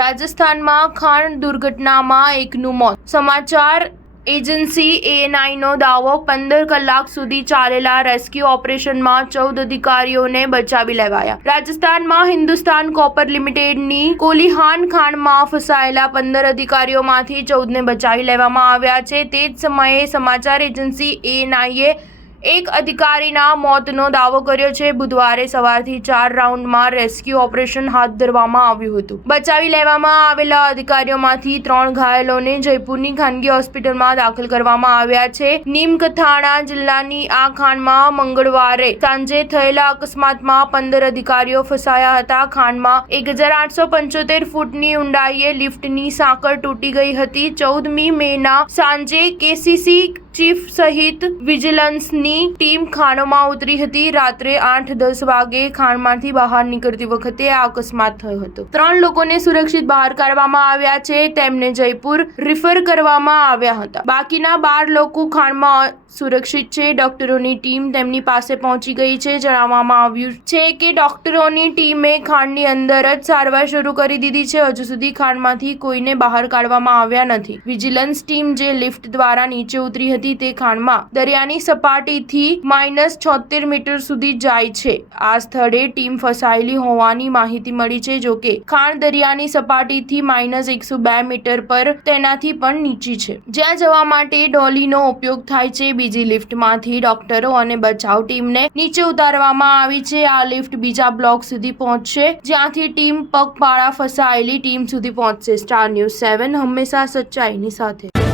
રાજસ્થાનમાં ખાણ દુર્ઘટનામાં એકનું મોત. સમાચાર એજન્સી ANIનો દાવો. 15 કલાક સુધી ચાલેલા રેસ્ક્યુ ઓપરેશનમાં 14 અધિકારીઓને બચાવી લેવાયા. રાજસ્થાનમાં હિન્દુસ્તાન કોપર લિમિટેડની કોલિહાન ખાણમાં ફસાયેલા 15 અધિકારીઓમાંથી 14ને બચાવી લેવામાં આવ્યા છે. તે જ સમયે સમાચાર એજન્સી ANIએ એક અધિકારીના મોતનો દાવો કર્યો છે. બુધવારે સવારથી 4 રાઉન્ડમાં રેસ્ક્યુ ઓપરેશન હાથ ધરવામાં આવ્યું હતું. બચાવી લેવામાં આવેલા અધિકારીઓમાંથી 3 ઘાયલોને જયપુરની ખાનગી હોસ્પિટલમાં દાખલ કરવામાં આવ્યા છે. નીમકથાણા જિલ્લાની આ ખાણમાં મંગળવારે સાંજે થયેલા અકસ્માતમાં 15 અધિકારીઓ ફસાયા હતા. ખાણમાં 1875 ફૂટની ઊંડાઈએ લિફ્ટની સાંકળ તૂટી ગઈ હતી. 14મી મેના સાંજે KCC ચીફ સહિત વિજિલન્સની ટીમ ખાણોમાં ઉતરી હતી. રાત્રે 8:10 વાગે ખાણમાંથી બહાર નીકળતી વખતે આ અકસ્માત થયો હતો. 3 લોકોને સુરક્ષિત બહાર કાઢવામાં આવ્યા છે. તેમને જયપુર રિફર કરવામાં આવ્યા હતા. બાકીના 12 લોકો ખાણમાં સુરક્ષિત છે. ડોક્ટરોની ટીમ તેમની પાસે પહોંચી ગઈ છે. જણાવવામાં આવ્યું છે કે ડોક્ટરોની ટીમે ખાણની અંદર જ સારવાર શરૂ કરી દીધી છે. હજુ સુધી ખાણમાંથી કોઈને બહાર કાઢવામાં આવ્યા નથી. વિજિલન્સ ટીમ જે લિફ્ટ દ્વારા નીચે ઉતરી હતી તે ખાણમાં દરિયાની સપાટીથી -76 મીટર સુધી જાય છે. આ સ્થળે ટીમ ફસાયેલી હોવાની માહિતી મળી છે. જોકે ખાણ દરિયાની સપાટીથી -102 મીટર પર તેનાથી પણ નીચી છે, જ્યાં જવા માટે ડોલીનો ઉપયોગ થાય છે. બીજી લિફ્ટમાંથી ડોક્ટરો અને બચાવ ટીમને નીચે ઉતારવામાં આવી છે. આ લિફ્ટ બીજા બ્લોક સુધી પહોંચશે, જ્યાંથી ટીમ પગપાળા ફસાયેલી ટીમ સુધી પહોંચશે. સ્ટાર ન્યૂઝ 7 હંમેશા સચ્ચાઈની સાથે.